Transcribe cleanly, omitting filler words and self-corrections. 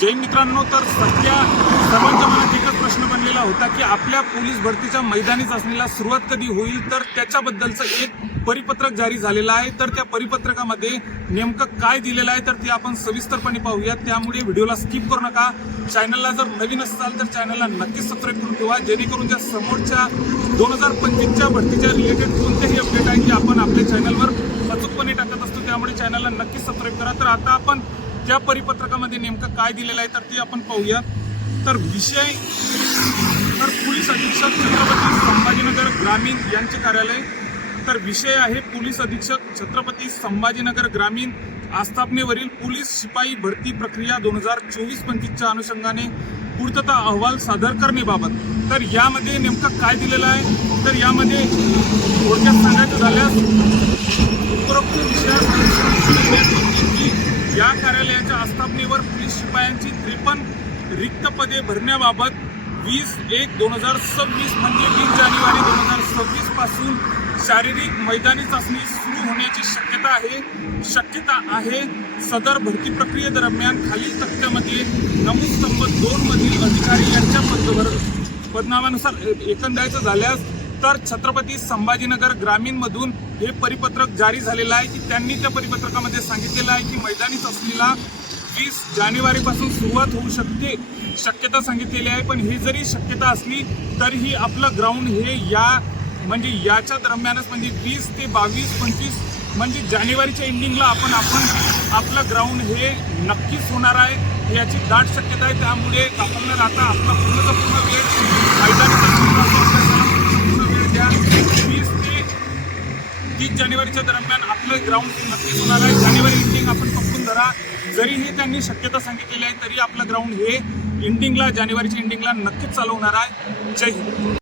जय मित्रांनो, तर सध्या सर्वांच्या मनात एकच प्रश्न बनलेला होता की आपल्या पोलीस भरतीच्या मैदानी चाचणीला सुरुवात कधी होईल. तर त्याच्याबद्दलचं एक परिपत्रक जारी झालेलं आहे. तर त्या परिपत्रकामध्ये नेमकं काय दिलेलं आहे तर ते आपण सविस्तरपणे पाहूया. त्यामुळे व्हिडिओला स्किप करू नका. चॅनलला जर नवीन असाल तर चॅनलला नक्कीच सबस्क्राईब करून ठेवा, जेणेकरून ज्या समोरच्या 2025च्या भरतीच्या रिलेटेड कोणतेही अपडेट आहे की आपण आपल्या चॅनलवर अचूकपणे टाकत असतो. त्यामुळे चॅनलला नक्कीच सबस्क्राईब करा. तर आता आपण त्या परिपत्रकामध्ये नेमकं काय दिलेलं आहे तर ते आपण पाहूया. तर विषय तर पोलीस अधीक्षक छत्रपती संभाजीनगर ग्रामीण यांचे कार्यालय. तर विषय आहे पोलीस अधीक्षक छत्रपती संभाजीनगर ग्रामीण आस्थापनेवरील पोलीस शिपाई भरती प्रक्रिया 2024-25च्या अनुषंगाने पूर्तता अहवाल सादर करण्याबाबत. तर यामध्ये नेमकं काय दिलेलं आहे तर यामध्ये थोडक्यात सांगायचं झाल्यास उपरोक्त विषयात या कार्यालयाच्या आस्थापनेवर पोलीस शिपायांची 53 रिक्त पदे भरण्याबाबत 20/1/2026 म्हणजे 20 जानेवारी 2026 पासून शारीरिक मैदानी चाचणी सुरू होण्याची शक्यता आहे. सदर भरती प्रक्रियेदरम्यान खालील तक्त्यामध्ये नमूद स्तंभ 2 मधील अधिकारी यांच्या पदनामानुसार एकंदरीत झाल्यास तर छत्रपती संभाजीनगर ग्रामीण मधून हे परिपत्रक जारी झालेलं आहे की त्यांनी त्या परिपत्रकामध्ये सांगितलेलं आहे की मैदानी चाचणीला 20 जानेवारीपासून सुरुवात होऊ शकते, शक्यता सांगितलेली आहे. पण ही जरी शक्यता असली तरीही आपलं ग्राउंड हे याच्या दरम्यानच म्हणजे 20 ते 22-25 म्हणजे जानेवारीच्या एंडिंगला आपण आपलं ग्राउंड हे नक्कीच होणार आहे, याची दाट शक्यता आहे. त्यामुळे आपण आता आपला पूर्ण वेळ मैदानी चाचणीला पूर्ण वेळ द्या. 20 ते 30 जानेवारीच्या दरम्यान आपलं ग्राउंड नक्कीच होणार आहे. जानेवारी एंडिंग आपण पकडून धरा. जरीही त्यांनी शक्यता सांगितलेली आहे तरी आपलं ग्राउंड हे जानेवारीच्या एंडिंगला नक्कीच चालू होणार आहे. जय हिंद.